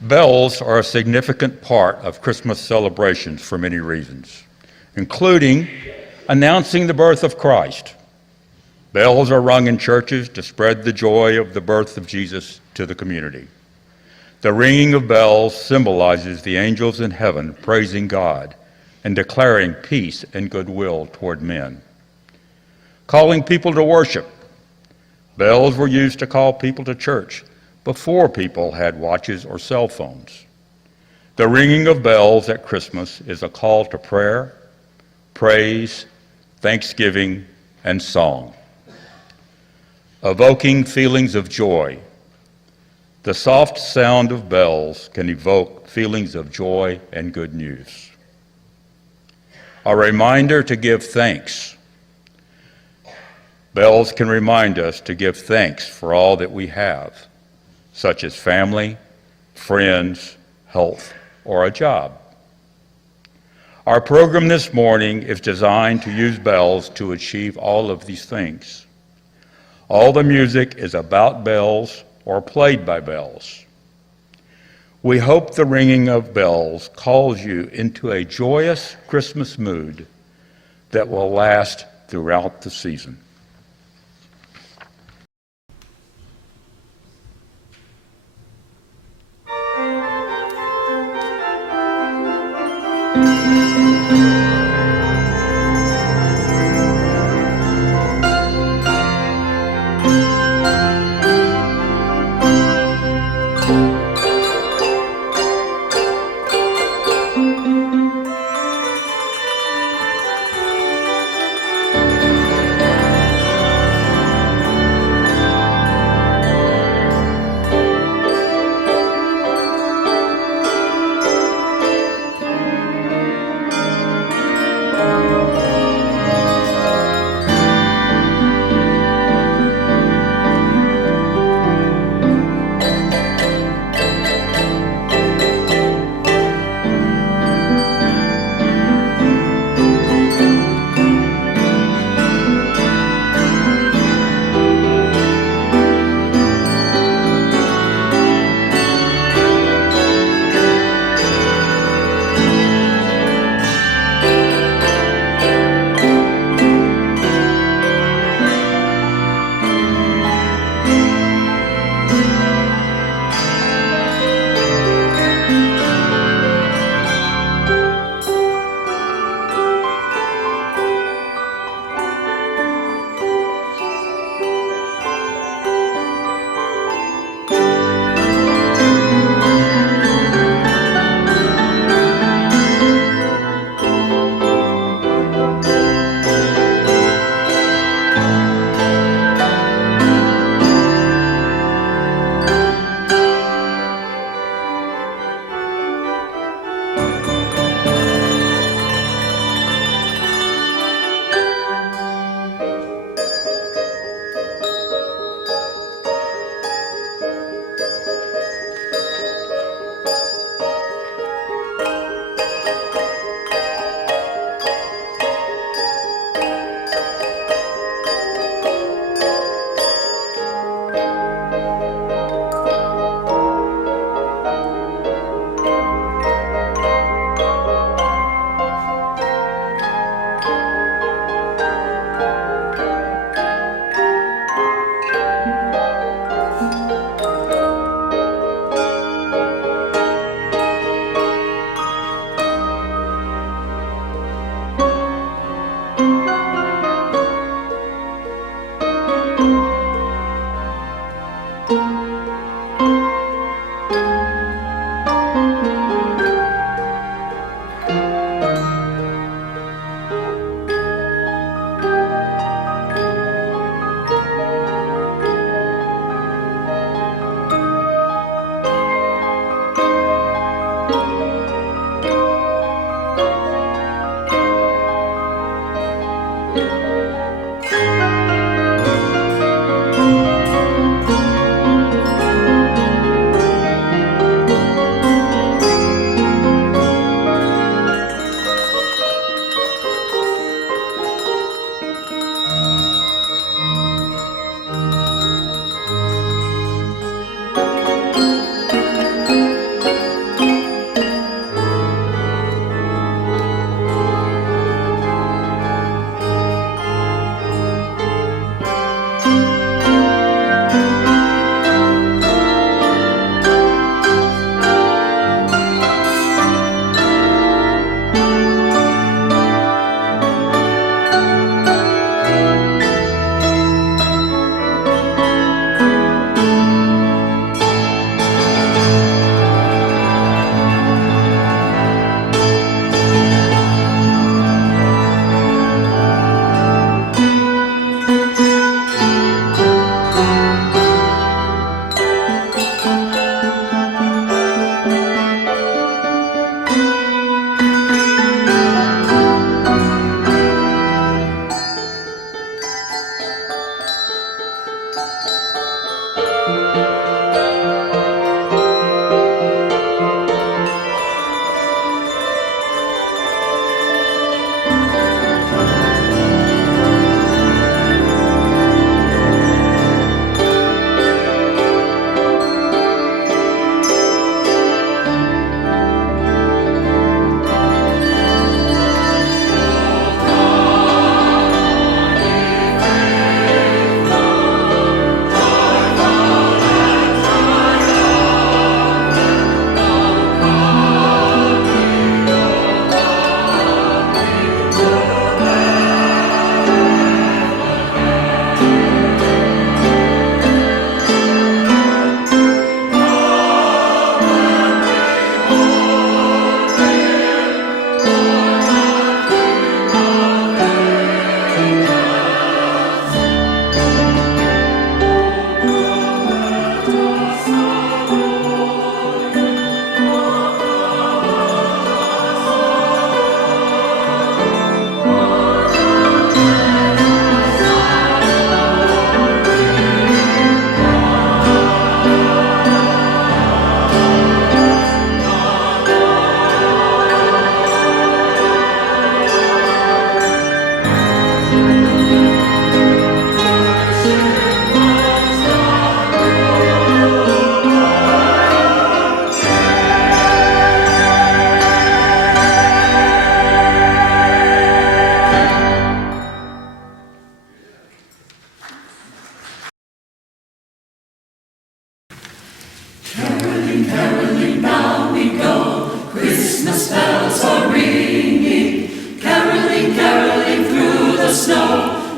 Bells are a significant part of Christmas celebrations for many reasons, including announcing the birth of Christ. Bells are rung in churches to spread the joy of the birth of Jesus to the community. The ringing of bells symbolizes the angels in heaven praising God and declaring peace and goodwill toward men. Calling people to worship. Bells were used to call people to church before people had watches or cell phones. The ringing of bells at Christmas is a call to prayer, praise, thanksgiving, and song. Evoking feelings of joy. The soft sound of bells can evoke feelings of joy and good news. A reminder to give thanks. Bells can remind us to give thanks for all that we have, such as family, friends, health, or a job. Our program this morning is designed to use bells to achieve all of these things. All the music is about bells or played by bells. We hope the ringing of bells calls you into a joyous Christmas mood that will last throughout the season.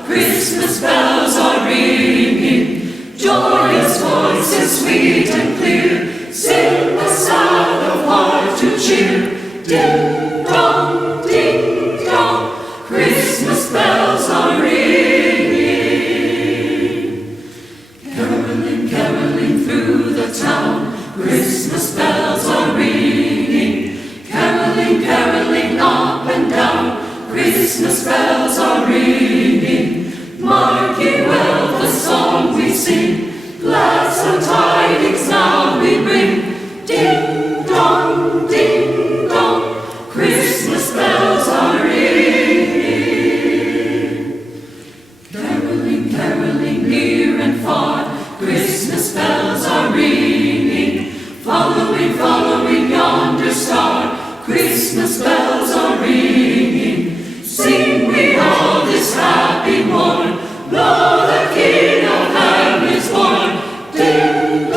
Christmas bells are ringing, joyous voices sweet and clear, sing the sound of heart to cheer. Ding dong, Christmas bells are ringing. Caroling, caroling through the town, Christmas bells are ringing. Caroling, caroling up and down, Christmas bells are ringing. Mark ye well the song we sing, gladsome tidings now we bring. Ding dong, Christmas bells are ringing. Caroling, caroling near and far, Christmas bells are ringing. Following, following yonder star, Christmas bells are ringing. Sing we all this happy morn, lo, the King of Heaven is born. Ding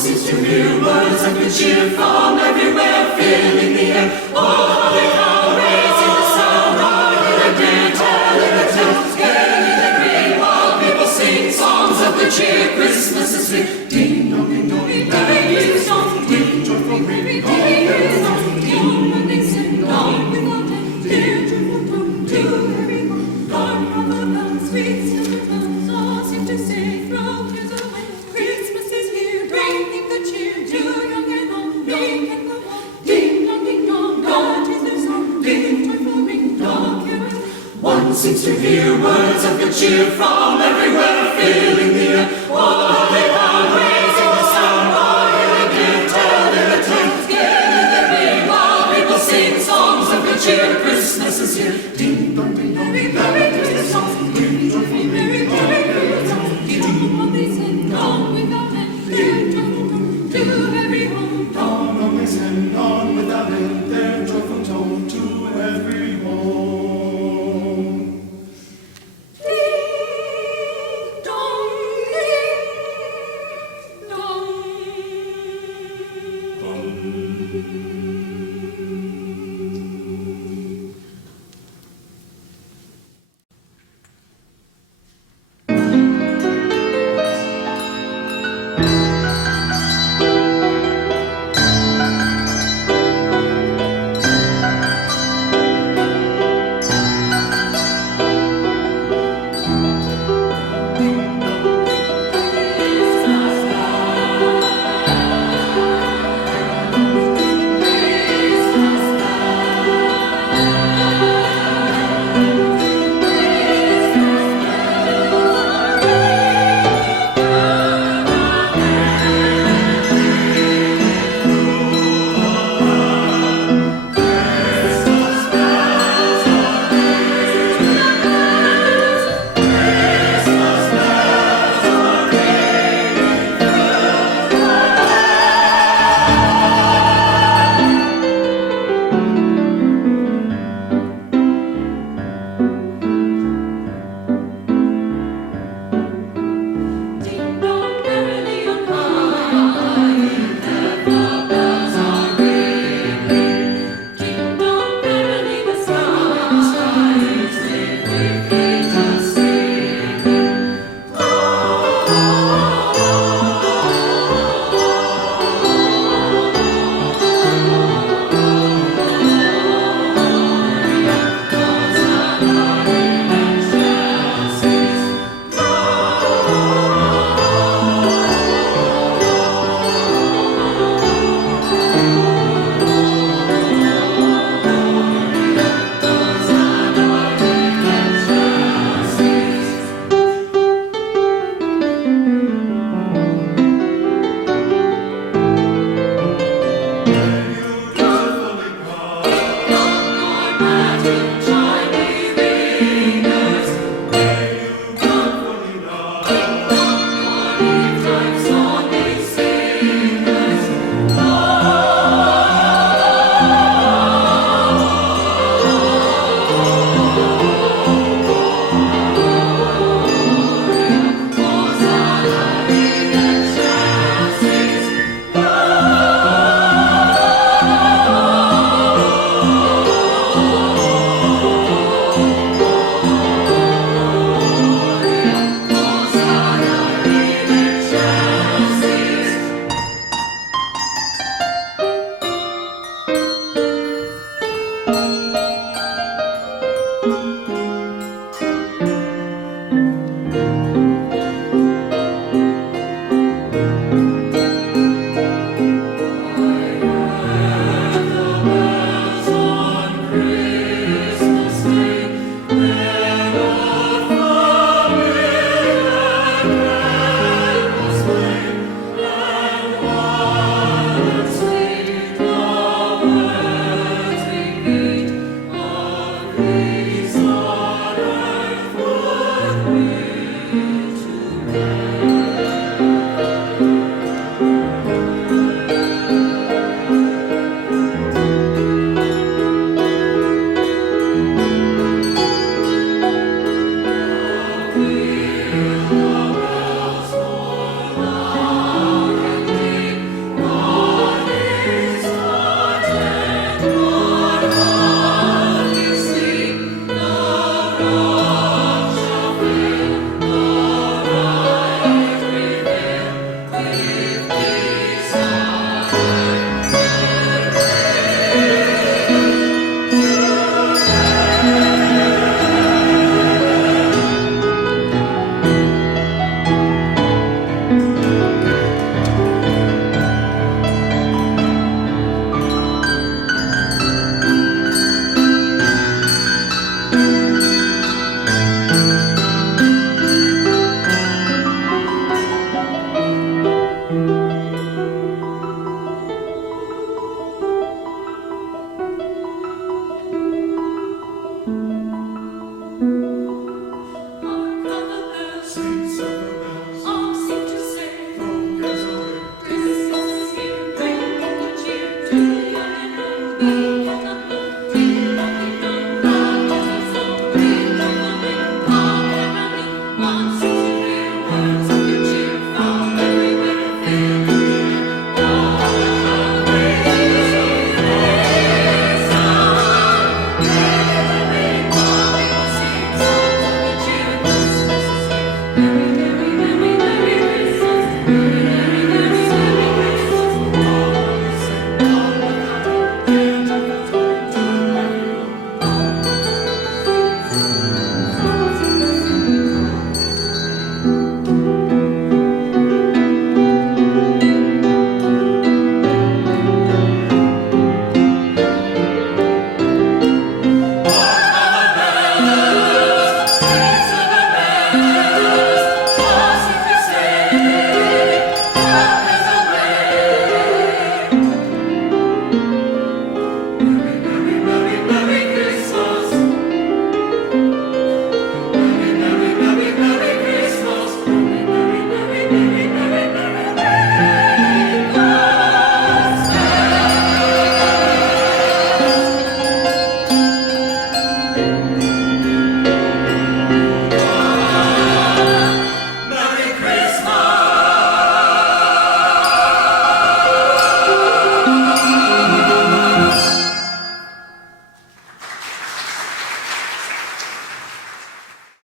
seems to hear words of good cheer from everywhere, filling the air. Oh, the crowd raising the sound, ringing a dare, telling the tales, gaining the green, while people sing songs of good cheer. Christmas is sweet. Ding dong, ding dong, ding dong, ding dong, ding joyful ring, ding dong, ding dong, ding sing dong, dear joyful tone, to everyone, gone from the bells, sweet silver tones, all seem to say, throw cares away. Christmas is here, bringing good cheer to young and old, meek and the old. Ding dong, God is their song, ding joyful ring, dong carol. One seems to hear words of good cheer from everywhere, filling